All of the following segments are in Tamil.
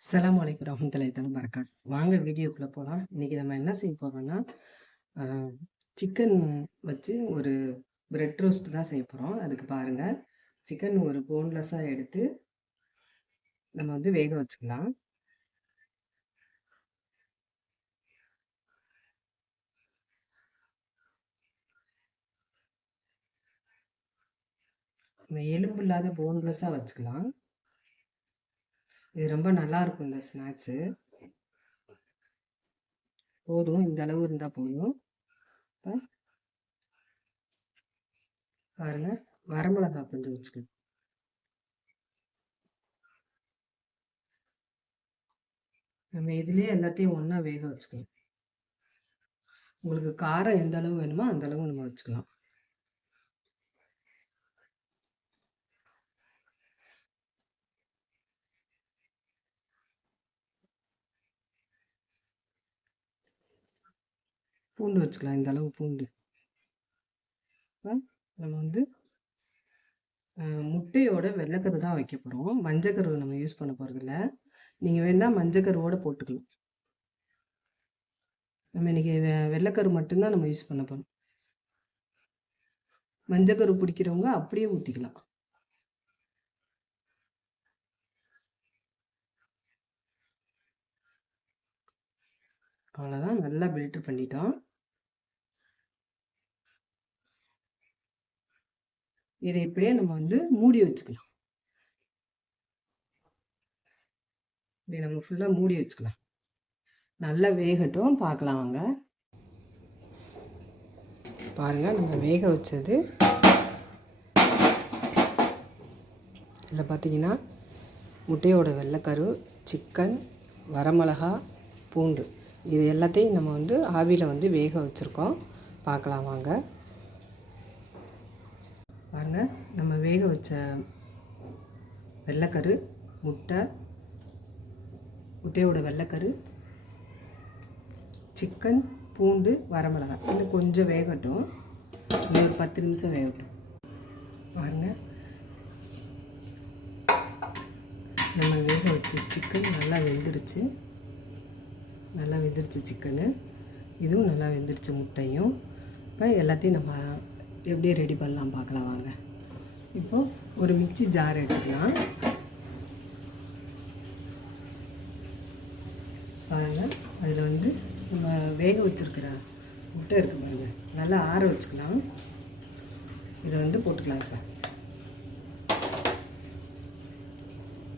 அஸ்ஸலாமு அலைக்கும் வரஹ்மத்துல்லாஹி தஆலா பரக்காத். வாங்க வீடியோக்குள்ள போலாம். இன்னைக்கு நம்ம என்ன செய்ய போறோம்னா, அ சிக்கன் வச்சு ஒரு பிரெட் ரோஸ்ட் தான் செய்ய போறோம். அதுக்கு பாருங்க, சிக்கன் ஒரு போன்லெஸ்ஸா எடுத்து நம்ம வந்து வேக வச்சுக்கலாம். நம்ம எலும்பு இல்லாத போன்லெஸ்ஸா வச்சுக்கலாம். இது ரொம்ப நல்லாயிருக்கும் இந்த ஸ்நாக்ஸு. போதும், இந்த அளவு இருந்தா போதும். இப்ப பாருங்க, வரமிளகாய் கொஞ்சம் வச்சுக்கலாம். நம்ம இதுலயே எல்லாத்தையும் ஒண்ணா வேக வச்சுக்கலாம். உங்களுக்கு காரம் எந்த அளவு வேணுமோ அந்த அளவு நம்ம வச்சுக்கலாம். பூண்டு வச்சுக்கலாம், இந்த அளவு பூண்டு. இப்ப நம்ம வந்து முட்டையோட வெள்ளைக்கரு தான் வைக்க போகிறோம். மஞ்சக்கரு நம்ம யூஸ் பண்ண போகிறதில்ல. நீங்கள் வேணால் மஞ்சக்கருவோட போட்டுக்கலாம். நம்ம இன்றைக்கி வெள்ளைக்கரு மட்டும்தான் நம்ம யூஸ் பண்ண போகிறோம். மஞ்சக்கரு பிடிக்கிறவங்க அப்படியே ஊற்றிக்கலாம். அவ்வளோதான், நல்லா பில்டர் பண்ணிட்டோம். இதை இப்படியே நம்ம வந்து மூடி வச்சுக்கலாம். இப்படி நம்ம ஃபுல்லாக மூடி வச்சுக்கலாம். நல்லா வேகட்டும், பார்க்கலாம் வாங்க. பாருங்கள், நம்ம வேக வச்சது இதில் பார்த்தீங்கன்னா முட்டையோட வெள்ளைக்கரு, சிக்கன், வரமிளகா, பூண்டு, இது எல்லாத்தையும் நம்ம வந்து ஆவியில் வந்து வேக வச்சுருக்கோம். பார்க்கலாம் வாங்க. பாருங்கள், நம்ம வேக வச்ச வெள்ளைக்கரு, முட்டையோட வெள்ளைக்கரு, சிக்கன், பூண்டு, வரமிளகாய் இன்னும் கொஞ்சம் வேகட்டும். இன்னும் ஒரு 10 நிமிஷம் வேகட்டும். பாருங்கள், நம்ம வேக வச்ச சிக்கன் நல்லா வெந்துருச்சு. சிக்கனு, இதுவும் நல்லா வெந்துருச்சு, முட்டையும். இப்போ எல்லாத்தையும் நம்ம எப்படி ரெடி பண்ணலாம் பார்க்கலாம் வாங்க. இப்போது ஒரு மிக்ஸி ஜார் எடுத்துக்கலாம். பாருங்கள், அதில் வந்து நம்ம வேக வச்சுருக்கிற முட்டை இருக்குது பாருங்கள், நல்லா ஆற வச்சுக்கலாம். இதை வந்து போட்டுக்கலாம். இப்போ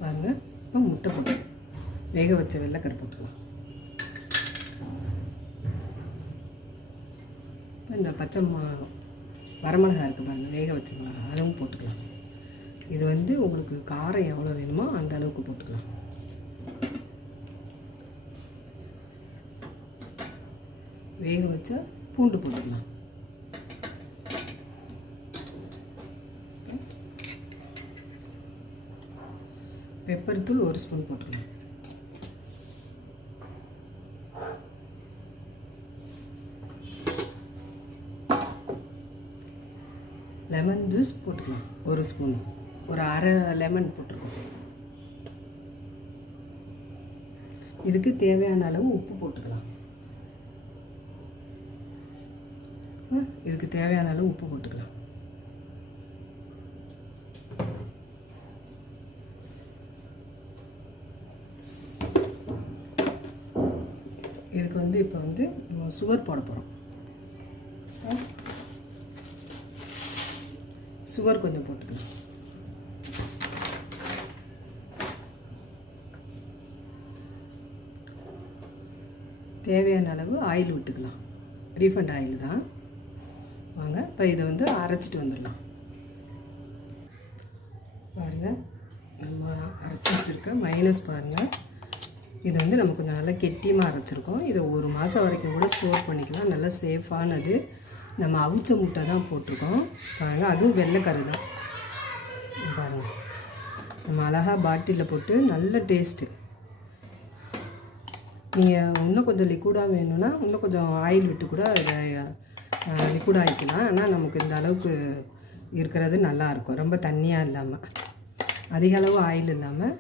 பாருங்கள், இப்போ முட்டை போட்டு வேக வச்ச வெள்ளைக்கரு போட்டுக்கலாம். இந்த பச்சை வரமிளகா இருக்குது பாருங்கள், வேக வச்ச மிளகா, அதுவும் போட்டுக்கலாம். இது வந்து உங்களுக்கு காரம் எவ்வளோ வேணுமோ அந்த அளவுக்கு போட்டுக்கலாம். வேக வச்ச பூண்டு போட்டுக்கலாம். பெப்பர் தூள் 1 ஸ்பூன் போட்டுக்கலாம். லெமன் ஜூஸ் போட்டுக்கலாம் 1 ஸ்பூன், ஒரு அரை லெமன் போட்டிருக்கோம். இதுக்கு தேவையான அளவு உப்பு போட்டுக்கலாம். இதுக்கு தேவையான அளவு உப்பு போட்டுக்கலாம். இதுக்கு வந்து இப்போ வந்து நம்ம சுகர் போட போகிறோம். சுகர் கொஞ்சம் போட்டுக்கலாம். தேவையான அளவு ஆயில் விட்டுக்கலாம். ரீஃபண்ட் ஆயில் தான். வாங்க, இப்போ இதை வந்து அரைச்சிட்டு வந்துடலாம். பாருங்கள், நம்ம அரைச்சி வச்சுருக்க மைனஸ் பாருங்கள், இது வந்து நம்ம கொஞ்சம் நல்லா கெட்டியமாக அரைச்சிருக்கோம். இதை 1 மாதம் வரைக்கும் கூட ஸ்டோர் பண்ணிக்கலாம். நல்லா சேஃபானது. நம்ம அவிச்ச முட்டை தான் போட்டிருக்கோம். பாருங்கள், அதுவும் வெள்ளைக்கரு தான். பாருங்கள், நம்ம அழகாக பாட்டிலில் போட்டு நல்ல டேஸ்ட்டு. நீங்கள் இன்னும் கொஞ்சம் லிக்விடாக வேணும்னா இன்னும் கொஞ்சம் ஆயில் விட்டு கூட இதை லிக்விடாக ஆகிக்கலாம். ஆனால் நமக்கு இந்த அளவுக்கு இருக்கிறது நல்லாயிருக்கும். ரொம்ப தண்ணியாக இல்லாமல், அதிக அளவு ஆயில் இல்லாமல்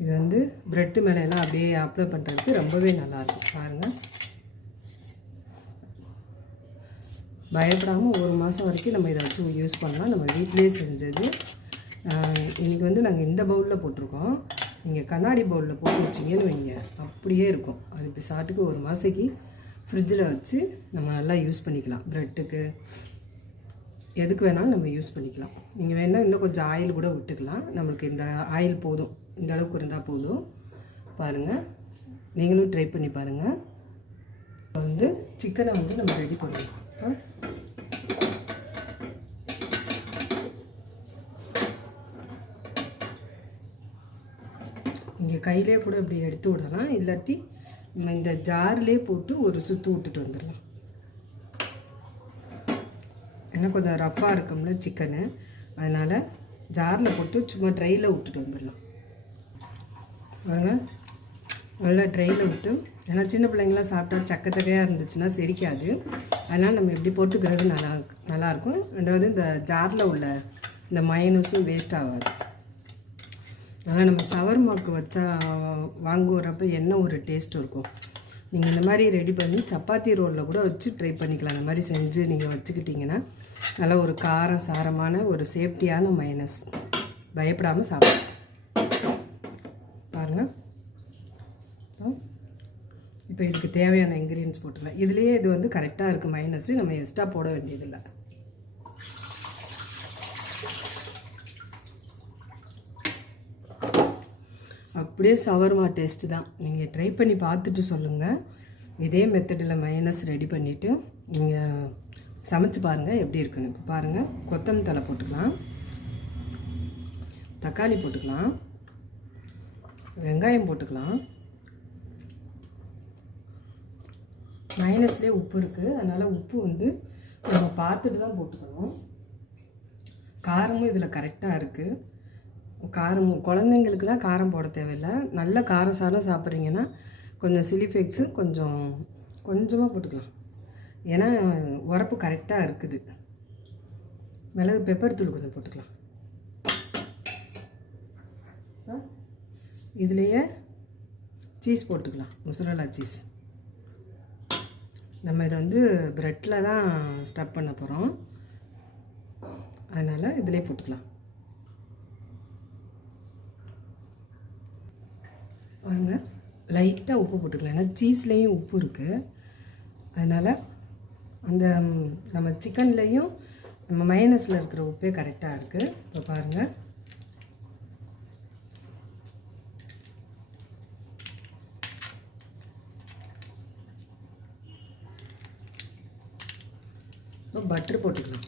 இது வந்து ப்ரெட்டு மேலெல்லாம் அப்படியே அப்ளை பண்ணுறதுக்கு ரொம்பவே நல்லாயிருக்கும். பாருங்கள், பயப்படாமல் ஒரு மாதம் வரைக்கும் நம்ம இதை வச்சு யூஸ் பண்ணலாம். நம்ம வீட்டிலே செஞ்சது. இன்றைக்கி வந்து நாங்கள் இந்த பவுலில் போட்டிருக்கோம். நீங்கள் கண்ணாடி பவுலில் போட்டு வச்சிங்கன்னு வைங்க, அப்படியே இருக்கும். அது இப்போ சாட்டுக்கு ஒரு மாதத்துக்கு ஃப்ரிட்ஜில் வச்சு நம்ம நல்லா யூஸ் பண்ணிக்கலாம். ப்ரெட்டுக்கு எதுக்கு வேணாலும் நம்ம யூஸ் பண்ணிக்கலாம். நீங்கள் வேணால் இன்னும் கொஞ்சம் ஆயில் கூட விட்டுக்கலாம். நம்மளுக்கு இந்த ஆயில் போதும், இந்த அளவுக்கு இருந்தால் போதும். பாருங்கள், நீங்களும் ட்ரை பண்ணி பாருங்கள். இப்போ வந்து சிக்கனை வந்து நம்ம ரெடி பண்ணலாம். இங்கே கையிலே கூட இப்படி எடுத்து விடலாம், இல்லாட்டி நம்ம இந்த ஜார்லேயே போட்டு ஒரு சுற்று விட்டுட்டு வந்துடலாம். ஏன்னா கொஞ்சம் ரஃப்பாக இருக்கும்ல சிக்கனு, அதனால் ஜாரில் போட்டு சும்மா ட்ரையில் விட்டுட்டு வந்துடலாம். பாருங்க, நல்லா ட்ரையில் விட்டு, ஏன்னா சின்ன பிள்ளைங்களாம் சாப்பிட்டா சக்கையாக இருந்துச்சுன்னா செரிக்காது. அதனால் நம்ம இப்படி போட்டுக்கிறது நல்லாயிருக்கும். ரெண்டாவது இந்த ஜாரில் உள்ள இந்த மயனஸும் வேஸ்ட் ஆகாது. அதனால் நம்ம சவர்மாவுக்கு வச்சா வாங்குறப்ப என்ன ஒரு டேஸ்ட் இருக்கும். நீங்கள் இந்த மாதிரி ரெடி பண்ணி சப்பாத்தி ரோலில் கூட வச்சு ட்ரை பண்ணிக்கலாம். அந்த மாதிரி செஞ்சு நீங்கள் வச்சுக்கிட்டிங்கன்னா நல்லா ஒரு காரம் சாரமான ஒரு சேஃப்டியான மைனஸ், பயப்படாமல் சாப்பிடும். பாருங்கள், இப்போ இதுக்கு தேவையான இன்க்ரீடியன்ஸ் போட்டுக்கலாம். இதுலேயே இது வந்து கரெக்டாக இருக்குது மைனஸு, நம்ம எக்ஸ்ட்ரா போட வேண்டியதில்லை. அப்படியே சவர்மா டேஸ்ட்டு தான். நீங்கள் ட்ரை பண்ணி பார்த்துட்டு சொல்லுங்கள். இதே மெத்தடில் மைனஸ் ரெடி பண்ணிவிட்டு நீங்கள் சமைச்சு பாருங்கள் எப்படி இருக்குன்னு. இப்போ பாருங்கள், கொத்தமல்லி தழை போட்டுக்கலாம், தக்காளி போட்டுக்கலாம், வெங்காயம் போட்டுக்கலாம். மைனஸ்லேயே உப்பு இருக்குது, அதனால் உப்பு வந்து நம்ம பார்த்துட்டு தான் போட்டுக்கணும். காரமும் இதில் கரெக்டாக இருக்குது. காரம் குழந்தைங்களுக்குலாம் காரம் போட தேவையில்லை. நல்ல காரம் சாரம் சாப்பிட்றீங்கன்னா கொஞ்சம் சில்லி ஃப்ளேக்ஸு கொஞ்சமாக போட்டுக்கலாம். ஏன்னா உரப்பு கரெக்டாக இருக்குது. மிளகு பெப்பர் தூள் கொஞ்சம் போட்டுக்கலாம். இதுலேயே சீஸ் போட்டுக்கலாம், மொசரல்லா சீஸ். நம்ம இதை வந்து ப்ரெட்டில் தான் ஸ்டஃப் பண்ண போகிறோம், அதனால் இதிலே போட்டுக்கலாம். பாருங்க, லைட்டாக உப்பு போட்டுக்கலாம். ஏன்னா சீஸ்லேயும் உப்பு இருக்குது, அதனால் அந்த நம்ம சிக்கன்லேயும் நம்ம மைனஸில் இருக்கிற உப்பே கரெக்டாக இருக்குது. இப்போ பாருங்கள், இப்போ பட்டர் போட்டுக்கலாம்.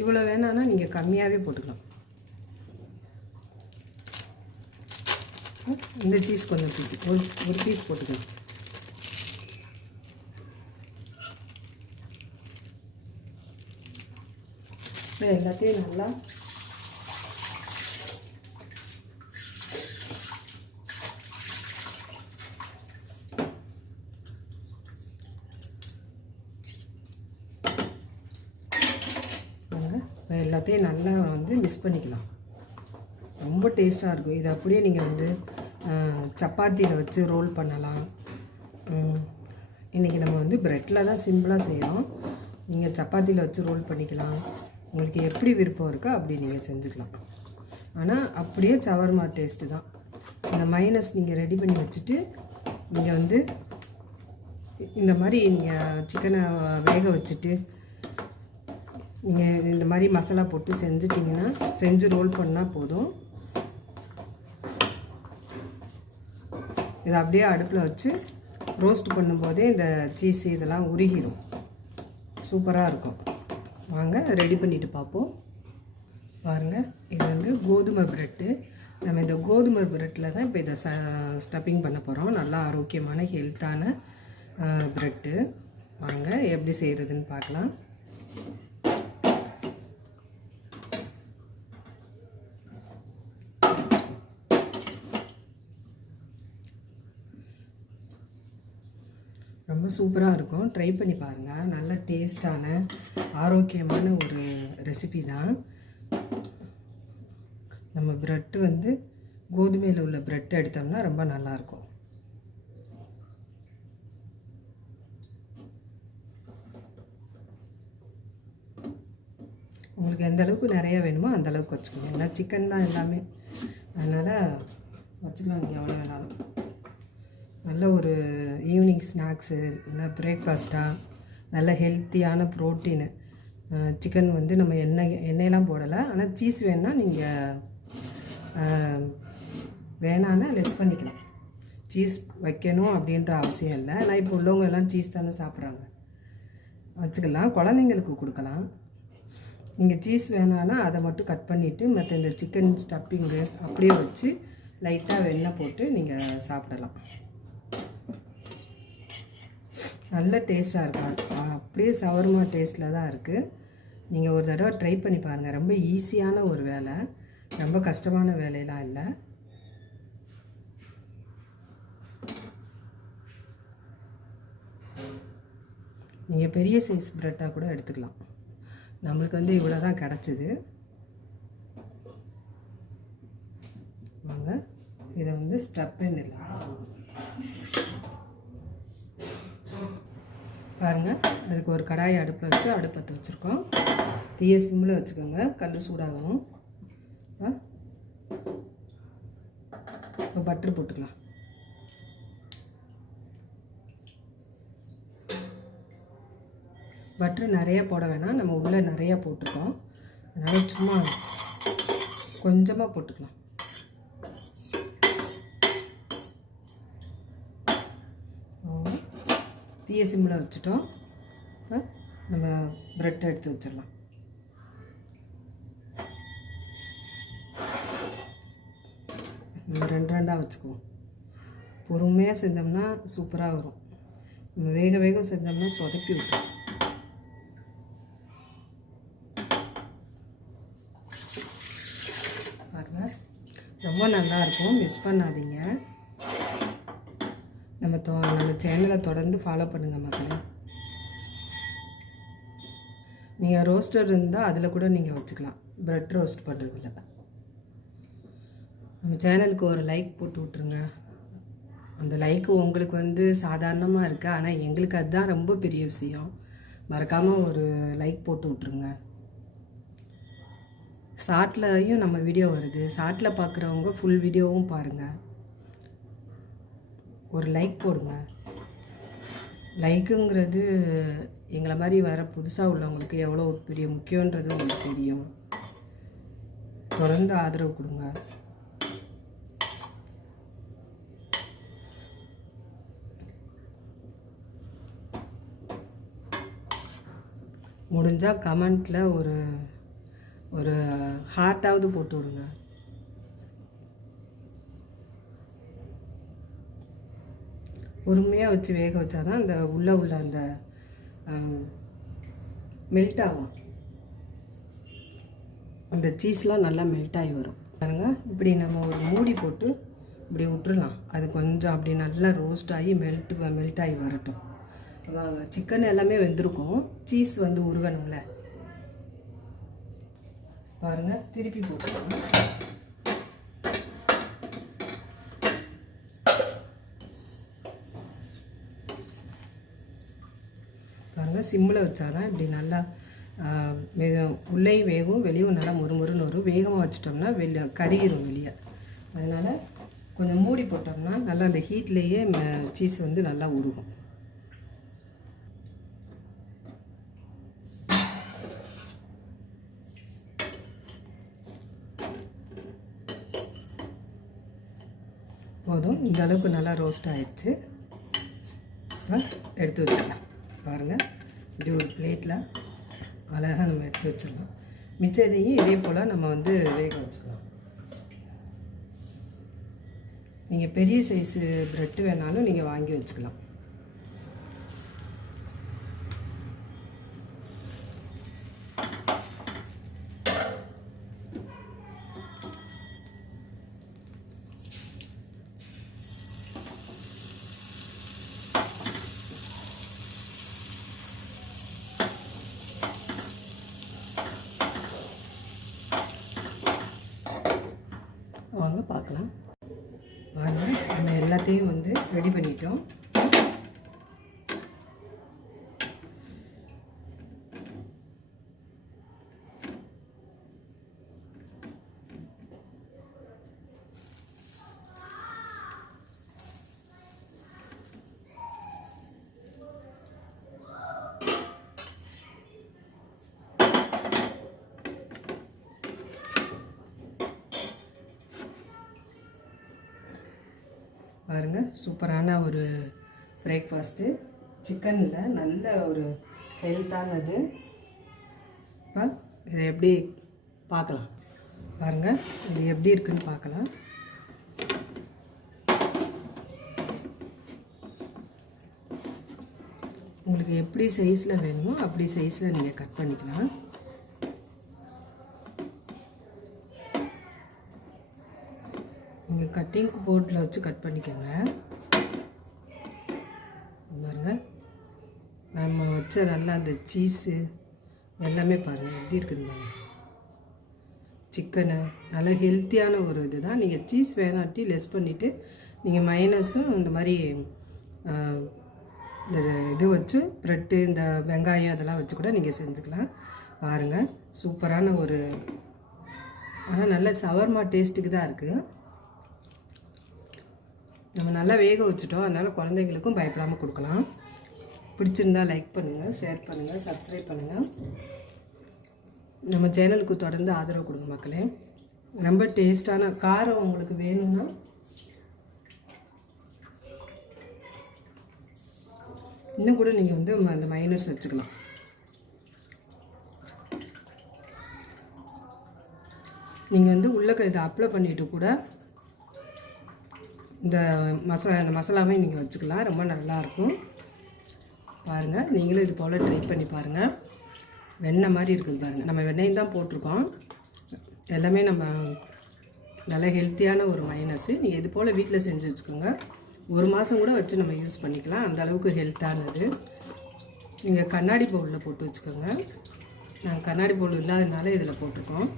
இவ்வளோ வேணான்னா நீங்கள் கம்மியாகவே போட்டுக்கலாம். இந்த சீஸ் கொஞ்சம் பீச்சு ஒரு பீஸ் போட்டுக்கலாம். எல்லாத்தையும் நல்லா வந்து மிக்ஸ் பண்ணிக்கலாம். ரொம்ப டேஸ்ட்டாக இருக்கும். இது அப்படியே நீங்கள் வந்து சப்பாத்தியில் வச்சு ரோல் பண்ணலாம். இன்றைக்கி நம்ம வந்து ப்ரெட்டில் தான் சிம்பிளாக செய்கிறோம். நீங்கள் சப்பாத்தியில் வச்சு ரோல் பண்ணிக்கலாம். உங்களுக்கு எப்படி விருப்பம் இருக்கோ அப்படி நீங்கள் செஞ்சுக்கலாம். ஆனால் அப்படியே சவர்மா டேஸ்ட்டு தான். இந்த மைனஸ் நீங்கள் ரெடி பண்ணி வச்சுட்டு நீங்கள் வந்து இந்த மாதிரி நீங்கள் சிக்கனை வேக வச்சுட்டு நீங்கள் இந்த மாதிரி மசாலா போட்டு செஞ்சிட்டிங்கன்னா செஞ்சு ரோல் பண்ணால் போதும். இதை அப்படியே அடுப்பில் வச்சு ரோஸ்ட் பண்ணும்போதே இந்த சீஸ் இதெல்லாம் உருகிடும். சூப்பராக இருக்கும். வாங்க ரெடி பண்ணிவிட்டு பார்ப்போம். பாருங்கள், இது வந்து கோதுமை ப்ரெட்டு. நம்ம இந்த கோதுமை ப்ரெட்டில் தான் இப்போ இதை ஸ்டஃபிங் பண்ண போகிறோம். நல்லா ஆரோக்கியமான ஹெல்த்தான ப்ரெட்டு. வாங்க எப்படி செய்கிறதுன்னு பார்க்கலாம். ரொம்ப சூப்பராக இருக்கும். ட்ரை பண்ணி பாருங்கள். நல்ல டேஸ்டான ஆரோக்கியமான ஒரு ரெசிபி தான். நம்ம ப்ரெட்டு வந்து கோதுமையில் உள்ள ப்ரெட் எடுத்தோம்னா ரொம்ப நல்லாயிருக்கும். உங்களுக்கு எந்த அளவுக்கு நிறைய வேணுமோ அந்த அளவுக்கு வச்சுக்கோங்க. ஏன்னா சிக்கன் தான் எல்லாமே, அதனால் வச்சுக்கலாம் நீங்கள் எவ்வளோ வேணாலும். நல்ல ஒரு ஈவினிங் ஸ்நாக்ஸு, இல்லை பிரேக்ஃபாஸ்ட்டாக நல்ல ஹெல்த்தியான ப்ரோட்டீனு. சிக்கன் வந்து நம்ம எண்ணெயெல்லாம் போடலை. ஆனால் சீஸ் வேணுன்னா நீங்கள் வேணான்னா லெஸ் பண்ணிக்கலாம். சீஸ் வைக்கணும் அப்படின்ற அவசியம் இல்லை. ஆனால் இப்போ உள்ளவங்க எல்லாம் சீஸ் தானே சாப்பிட்றாங்க. வச்சுக்கலாம், குழந்தைங்களுக்கு கொடுக்கலாம். நீங்கள் சீஸ் வேணான்னா அதை மட்டும் கட் பண்ணிவிட்டு மற்ற இந்த சிக்கன் ஸ்டப்பிங்கு அப்படியே வச்சு லைட்டாக வெண்ணெய் போட்டு நீங்கள் சாப்பிடலாம். நல்ல டேஸ்ட்டாக இருக்கும். அப்படியே ஷவர்மா டேஸ்ட்டில் தான் இருக்குது. நீங்கள் ஒரு தடவை ட்ரை பண்ணி பாருங்கள். ரொம்ப ஈஸியான ஒரு வேலை, ரொம்ப கஷ்டமான வேலையெல்லாம் இல்லை. நீங்கள் பெரிய சைஸ் ப்ரெட்டாக கூட எடுத்துக்கலாம். நம்மளுக்கு வந்து இவ்வளோ தான் கிடச்சிது. வாங்க இதை வந்து ஸ்டப்பின் இல்லை பாருங்கள். அதுக்கு ஒரு கடாயை அடுப்பில் வச்சு அடுப்பத்தை வச்சுருக்கோம். தீய சிம்மில் வச்சுக்கோங்க, கல் சூடாகணும். இப்போ பட்டர் போட்டுக்கலாம். பட்டர் நிறையா போட வேணாம், நம்ம உள்ளே நிறையா போட்டுருக்கோம். அதனால் சும்மா கொஞ்சமாக போட்டுக்கலாம். தீய சிம்மில் வச்சுட்டோம். இப்போ நம்ம ப்ரெட்டை எடுத்து வச்சிடலாம். நம்ம ரெண்டாக வச்சுக்குவோம். பொறுமையாக செஞ்சோம்னா சூப்பராக வரும். நம்ம வேக செஞ்சோம்னா சொதப்பி விட்டுரும். பாருங்கள், ரொம்ப நல்லாயிருக்கும். மிஸ் பண்ணாதீங்க. நம்ம சேனலை தொடர்ந்து ஃபாலோ பண்ணுங்கள் மக்களே. நீங்கள் ரோஸ்டர் இருந்தால் அதில் கூட நீங்கள் வச்சுக்கலாம், ப்ரெட் ரோஸ்ட் பண்ணுறதுல. நம்ம சேனலுக்கு ஒரு லைக் போட்டு விட்ருங்க. அந்த லைக்கு உங்களுக்கு வந்து சாதாரணமாக இருக்குது, ஆனால் எங்களுக்கு அதுதான் ரொம்ப பெரிய விஷயம். மறக்காமல் ஒரு லைக் போட்டு விட்ருங்க. ஷார்ட்லையும் நம்ம வீடியோ வருது. ஷார்ட்டில் பார்க்குறவங்க ஃபுல் வீடியோவும் பாருங்கள். ஒரு லைக் போடுங்க. லைக்குங்கிறது எங்களை மாதிரி வர புதுசாக உள்ளவங்களுக்கு எவ்வளோ பெரிய முக்கியன்றது உங்களுக்கு தெரியும். தொடர்ந்து ஆதரவு கொடுங்க. முடிஞ்சால் கமெண்ட்டில் ஒரு ஹார்ட்டாவது போட்டு விடுங்க. பொறுமையாக வச்சு வேக வச்சா தான் அந்த உள்ள அந்த மெல்ட் ஆகும். அந்த சீஸ்லாம் நல்லா மெல்ட் ஆகி வரும் பாருங்கள். இப்படி நம்ம ஒரு மூடி போட்டு இப்படி விட்டுறலாம். அது கொஞ்சம் அப்படி நல்லா ரோஸ்ட் ஆகி மெல்ட் ஆகி வரட்டும். வாங்க, சிக்கன் எல்லாமே வெந்திருக்கும். சீஸ் வந்து உருகணும்ல. பாருங்கள், திருப்பி போட்டுக்கலாம். பாருங்கள், சிம்மில் வச்சாதான் இப்படி நல்லா உள்ளேயும் வேகும், வெளியும் நல்லா முறுமுறுன்னு வரும். வேகமாக வச்சிட்டோம்னா கறியிடும் வெளியே. அதனால் கொஞ்சம் மூடி போட்டோம்னா நல்லா அந்த ஹீட்லேயே சீஸ் வந்து நல்லா உருகும். போதும், இந்த அளவுக்கு நல்லா ரோஸ்ட் ஆகிடுச்சு. எடுத்து வச்சிடலாம். பாருங்கள், இப்படி ஒரு பிளேட்டில் அழகாக நம்ம எடுத்து வச்சிடலாம். மிச்சத்தையும் இதே போல் நம்ம வந்து வேக வச்சுக்கலாம். நீங்கள் பெரிய சைஸு ப்ரெட்டு வேணாலும் நீங்கள் வாங்கி வச்சுக்கலாம். பார்க்கலாம். பாருங்கள், நம்ம எல்லாத்தையும் வந்து ரெடி பண்ணிட்டோம். பாருங்கள், சூப்பரான ஒரு பிரேக்ஃபாஸ்ட்டு. சிக்கனில் நல்ல ஒரு ஹெல்த்தானது. இப்போ இதை எப்படி பார்க்கலாம். பாருங்கள், இது எப்படி இருக்குன்னு பார்க்கலாம். உங்களுக்கு எப்படி சைஸில் வேணுமோ அப்படி சைஸில் நீங்கள் கட் பண்ணிக்கலாம். நீங்கள் கட்டிங் போர்டில் வச்சு கட் பண்ணிக்கோங்க. பாருங்கள், நம்ம வச்ச நல்லா அந்த சீஸு எல்லாமே பாருங்கள் எப்படி இருக்குன்னு பாருங்கள். சிக்கனு நல்ல ஹெல்த்தியான ஒரு இது தான். நீங்கள் சீஸ் வேணாட்டி லெஸ் பண்ணிவிட்டு நீங்கள் மைனஸும் இந்த மாதிரி இந்த இது வச்சு ப்ரெட்டு இந்த வெங்காயம் அதெல்லாம் வச்சு கூட நீங்கள் செஞ்சுக்கலாம். பாருங்கள், சூப்பரான ஒரு, ஆனால் நல்ல சவர்மா டேஸ்ட்டுக்கு தான் இருக்குது. நம்ம நல்லா வேக வச்சுட்டோம், அதனால் குழந்தைங்களுக்கும் பயப்படாமல் கொடுக்கலாம். பிடிச்சிருந்தால் லைக் பண்ணுங்கள், ஷேர் பண்ணுங்கள், சப்ஸ்கிரைப் பண்ணுங்கள். நம்ம சேனலுக்கு தொடர்ந்து ஆதரவு கொடுங்க மக்களே. ரொம்ப டேஸ்டான காரம் உங்களுக்கு வேணும்னா இன்னும் கூட நீங்கள் வந்து அந்த மைனஸ் வச்சுக்கலாம். நீங்கள் வந்து உள்ளக்க இதை அப்ளை பண்ணிவிட்டு கூட இந்த மசாலாவையும் நீங்கள் வச்சுக்கலாம். ரொம்ப நல்லாயிருக்கும். பாருங்கள், நீங்களும் இது போல் ட்ரை பண்ணி பாருங்கள். வெண்ணெய் மாதிரி இருக்குது பாருங்கள். நம்ம வெண்ணெயும் தான் போட்டிருக்கோம். எல்லாமே நம்ம நல்ல ஹெல்த்தியான ஒரு மைனஸு. நீங்கள் இது போல் வீட்டில் செஞ்சு வச்சுக்கோங்க. ஒரு மாதம் கூட வச்சு நம்ம யூஸ் பண்ணிக்கலாம். அந்த அளவுக்கு ஹெல்த்தானது. நீங்கள் கண்ணாடி பவுலில் போட்டு வச்சுக்கோங்க. நாங்கள் கண்ணாடி பவுல் இல்லாததுனால இதில் போட்டிருக்கோம்.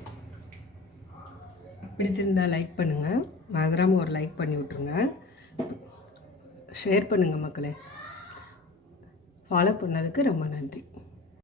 பிடிச்சிருந்தால் லைக் பண்ணுங்கள், மறந்துடாமல் ஒரு லைக் பண்ணி விட்ருங்க. ஷேர் பண்ணுங்கள் மக்களே. ஃபாலோ பண்ணதுக்கு ரொம்ப நன்றி.